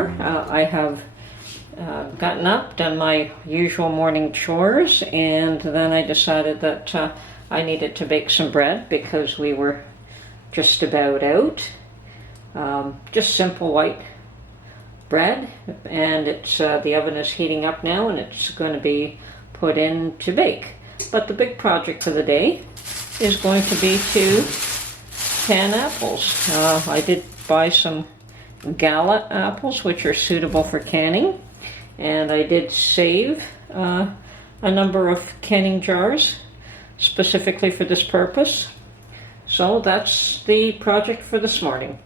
are. I have gotten up, done my usual morning chores, and then I decided that I needed to bake some bread because we were just about out. Just simple white bread, and it's the oven is heating up now and it's going to be put in to bake. But the big project for the day is going to be to can apples. I did buy some Gala apples, which are suitable for canning, and I did save a number of canning jars specifically for this purpose. So that's the project for this morning.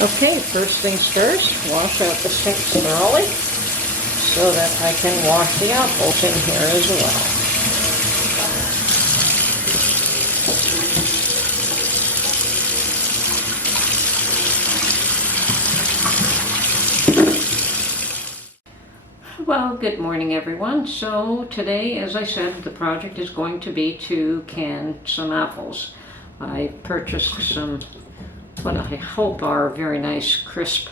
Okay, first things first, wash out the sink thoroughly so that I can wash the apples in here as well. Well, good morning everyone. So today, as I said, the project is going to be to can some apples. I purchased some, what I hope are very nice crisp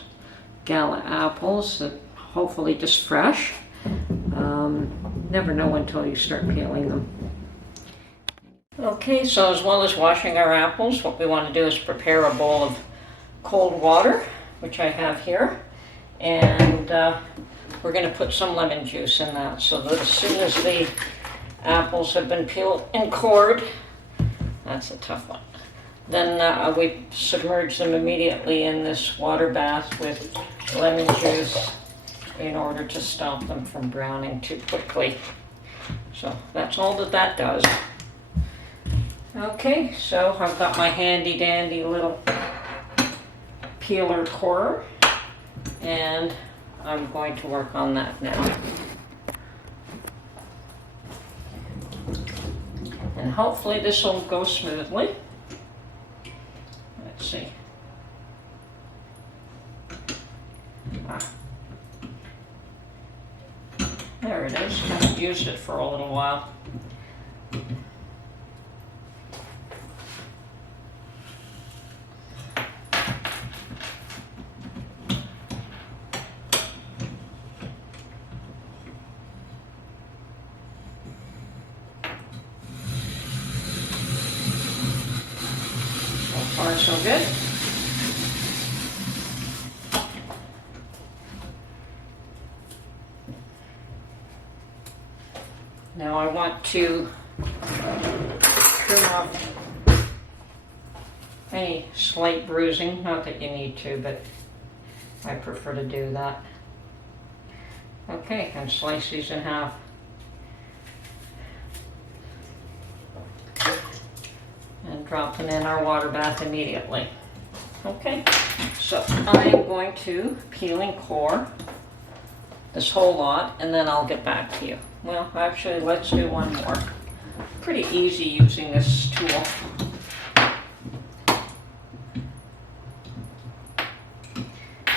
Gala apples, that hopefully just fresh. Never know until you start peeling them. Okay, so as well as washing our apples, what we want to do is prepare a bowl of cold water, which I have here, and we're going to put some lemon juice in that so that as soon as the apples have been peeled and cored, that's a tough one, then we submerge them immediately in this water bath with lemon juice in order to stop them from browning too quickly. So that's all that does. Okay, so I've got my handy dandy little peeler corer, and I'm going to work on that now. And hopefully this will go smoothly. Let's see. There it is. I haven't used it for a little while. So far, so good. Now I want to trim off any slight bruising, not that you need to, but I prefer to do that. Okay, and slice these in half. And drop them in our water bath immediately. Okay, so I am going to peel and core this whole lot, and then I'll get back to you. Well, actually, let's do one more. Pretty easy using this tool.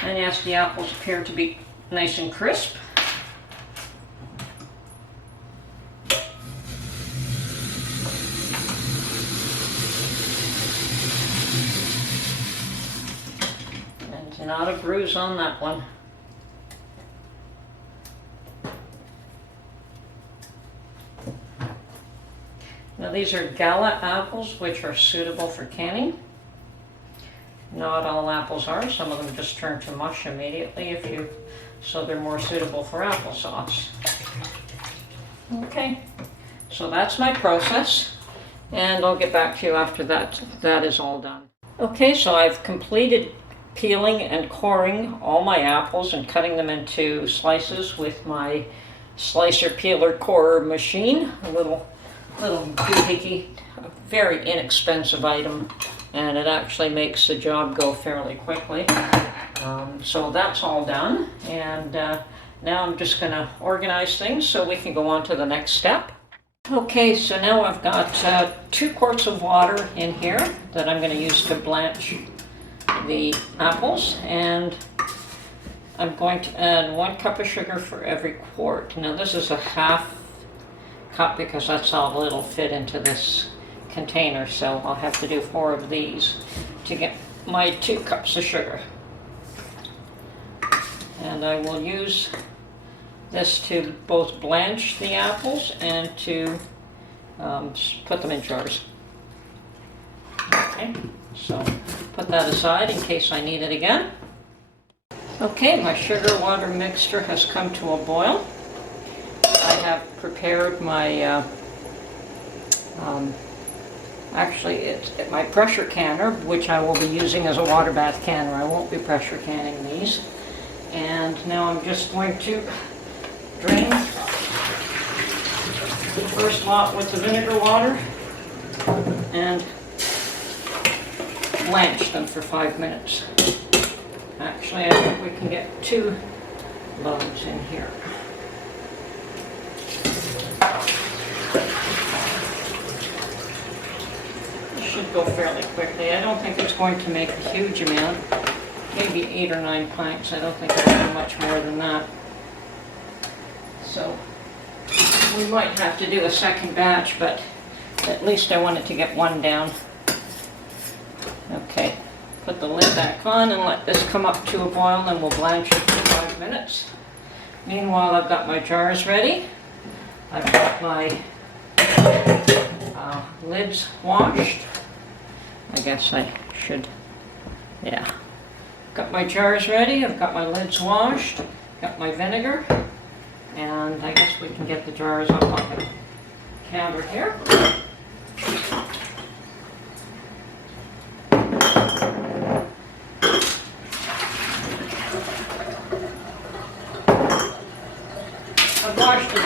And yes, the apples appear to be nice and crisp. And not a bruise on that one. Now these are Gala apples, which are suitable for canning. Not all apples are. Some of them just turn to mush immediately so they're more suitable for applesauce. Okay, so that's my process, and I'll get back to you after that is all done. Okay, so I've completed peeling and coring all my apples and cutting them into slices with my slicer peeler corer machine, a little doohickey, very inexpensive item, and it actually makes the job go fairly quickly. So that's all done, and now I'm just going to organize things so we can go on to the next step. Okay, so now I've got 2 quarts of water in here that I'm going to use to blanch the apples, and I'm going to add 1 cup of sugar for every quart. Now this is a half cup because that's all it'll fit into this container, so I'll have to do 4 of these to get my 2 cups of sugar. And I will use this to both blanch the apples and to put them in jars. Okay, so put that aside in case I need it again. Okay, my sugar water mixture has come to a boil. I have prepared my, actually it's my pressure canner, which I will be using as a water bath canner. I won't be pressure canning these. And now I'm just going to drain the first lot with the vinegar water and blanch them for 5 minutes. Actually, I think we can get 2 loads in here. This should go fairly quickly. I don't think it's going to make a huge amount. Maybe 8 or 9 pints. I don't think it'll be much more than that. So we might have to do a second batch, but at least I wanted to get 1 down. Okay, put the lid back on and let this come up to a boil, and we'll blanch it for 5 minutes. Meanwhile, I've got my jars ready. I've got my lids washed. I guess I should, yeah. Got my jars ready, I've got my lids washed, got my vinegar, and I guess we can get the jars up on the counter here.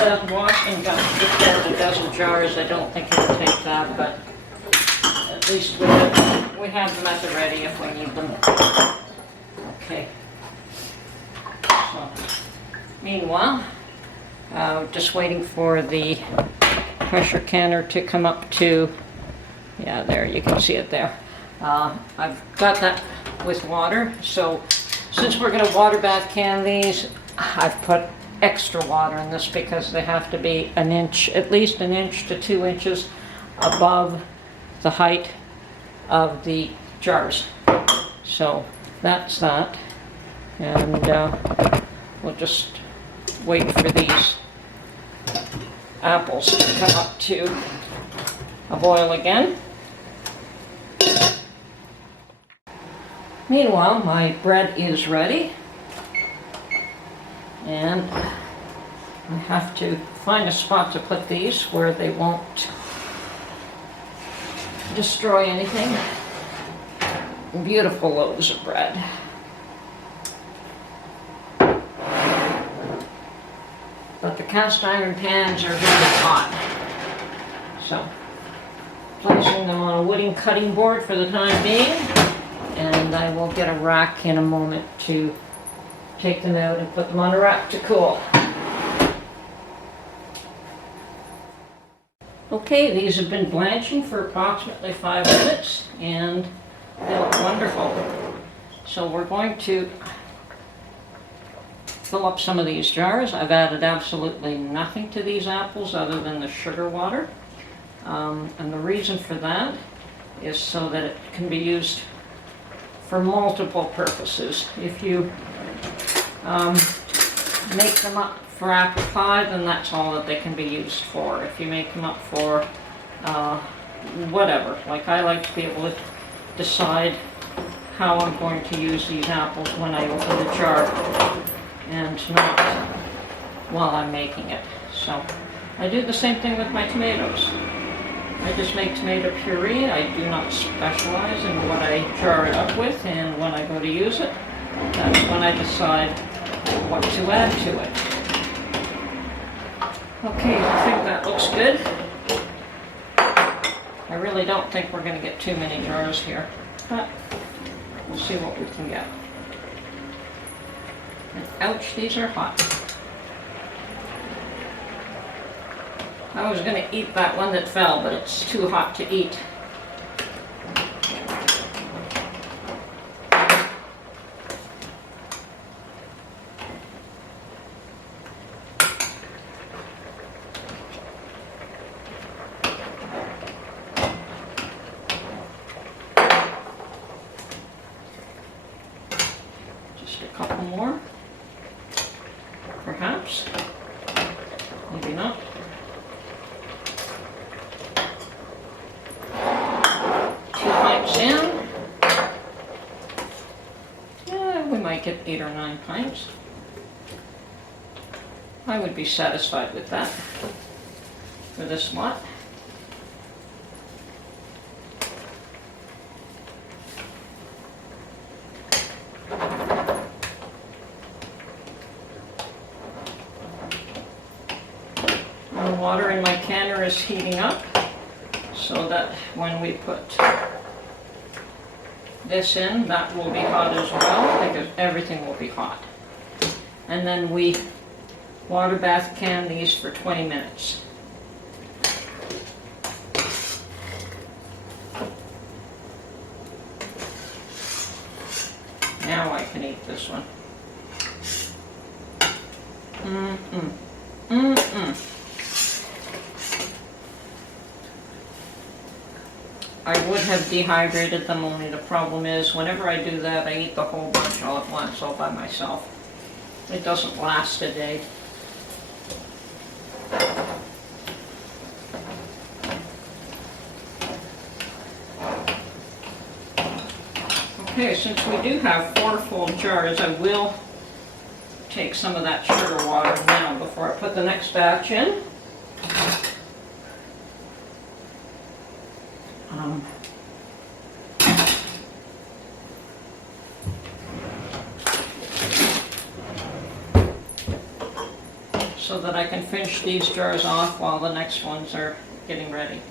I've washed and got just about a dozen jars. I don't think it'll take that, but at least we have them at the ready if we need them. Okay. So, meanwhile, just waiting for the pressure canner to come up to, yeah, there, you can see it there. I've got that with water, so since we're going to water bath can these, I've put extra water in this because they have to be an inch, at least an inch to 2 inches above the height of the jars. So that's that, and we'll just wait for these apples to come up to a boil again. Meanwhile, my bread is ready, and I have to find a spot to put these where they won't destroy anything. Beautiful loaves of bread. But the cast iron pans are very hot. So, placing them on a wooden cutting board for the time being, and I will get a rack in a moment to take them out and put them on a rack to cool. Okay, these have been blanching for approximately 5 minutes, and they look wonderful. So we're going to fill up some of these jars. I've added absolutely nothing to these apples other than the sugar water. And the reason for that is so that it can be used for multiple purposes. If you make them up for apple pie, then that's all that they can be used for. If you make them up for whatever, like I like to be able to decide how I'm going to use these apples when I open the jar, and not while I'm making it. So I do the same thing with my tomatoes. I just make tomato puree. I do not specialize in what I jar it up with, and when I go to use it, that's when I decide what to add to it. Okay, I think that looks good. I really don't think we're going to get too many jars here, but we'll see what we can get. And ouch, these are hot. I was going to eat that one that fell, but it's too hot to eat. Just a couple more. cups. Maybe not. 2 pints in. Yeah, we might get 8 or 9 pints. I would be satisfied with that for this lot. The water in my canner is heating up so that when we put this in, that will be hot as well, because everything will be hot. And then we water bath can these for 20 minutes. Now I can eat this one. I would have dehydrated them, only the problem is whenever I do that, I eat the whole bunch all at once, all by myself. It doesn't last a day. Okay, since we do have 4 full jars, I will take some of that sugar water now before I put the next batch in. So that I can finish these jars off while the next ones are getting ready.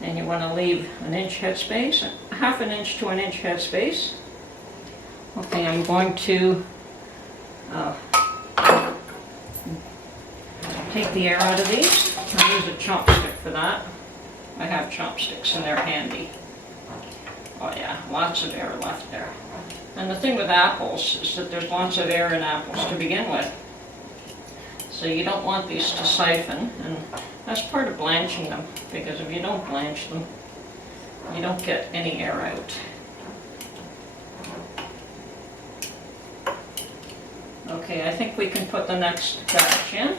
And you want to leave an inch headspace, half an inch to an inch headspace. Okay, I'm going to take the air out of these. I'll use a chopstick for that. I have chopsticks and they're handy. Oh yeah, lots of air left there. And the thing with apples is that there's lots of air in apples to begin with. So you don't want these to siphon, and that's part of blanching them, because if you don't blanch them, you don't get any air out. Okay, I think we can put the next batch in.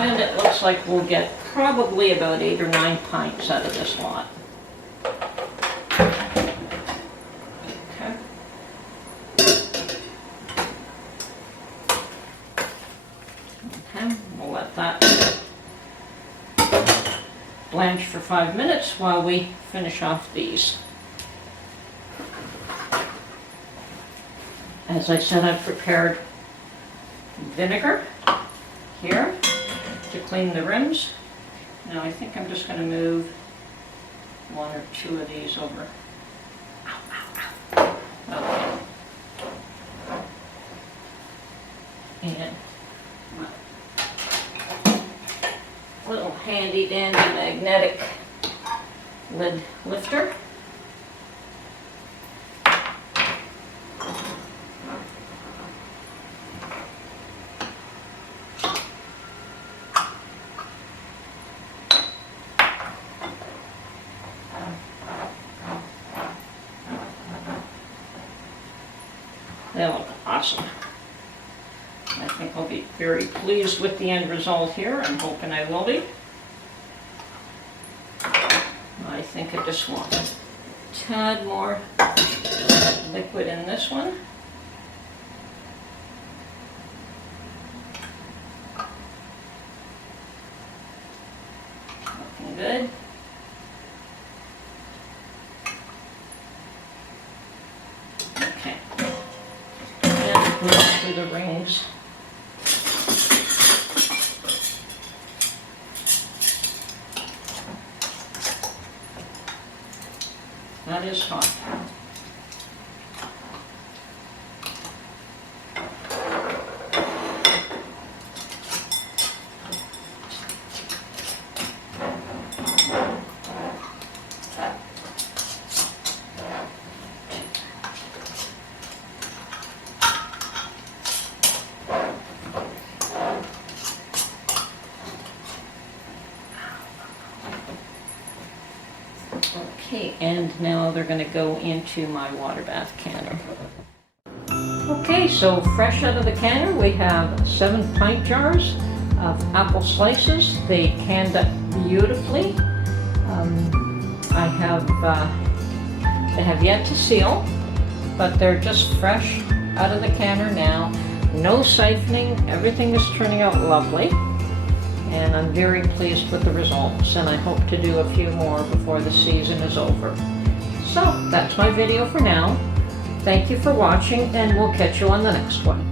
And it looks like we'll get probably about 8 or 9 pints out of this lot. Okay. Okay, we'll let that blanch for 5 minutes while we finish off these. As I said, I've prepared vinegar here to clean the rims. Now I think I'm just going to move 1 or 2 of these over. Okay. And my little handy dandy magnetic lid lifter. They look awesome. I think I'll be very pleased with the end result here. I'm hoping I will be. I think I just want a tad more liquid in this one. Looking good. glue through the rings. That is hot. Okay, and now they're going to go into my water bath canner. Okay, so fresh out of the canner, we have 7 pint jars of apple slices. They canned up beautifully. They have yet to seal, but they're just fresh out of the canner now. No siphoning, everything is turning out lovely. And I'm very pleased with the results, and I hope to do a few more before the season is over. So that's my video for now. Thank you for watching, and we'll catch you on the next one.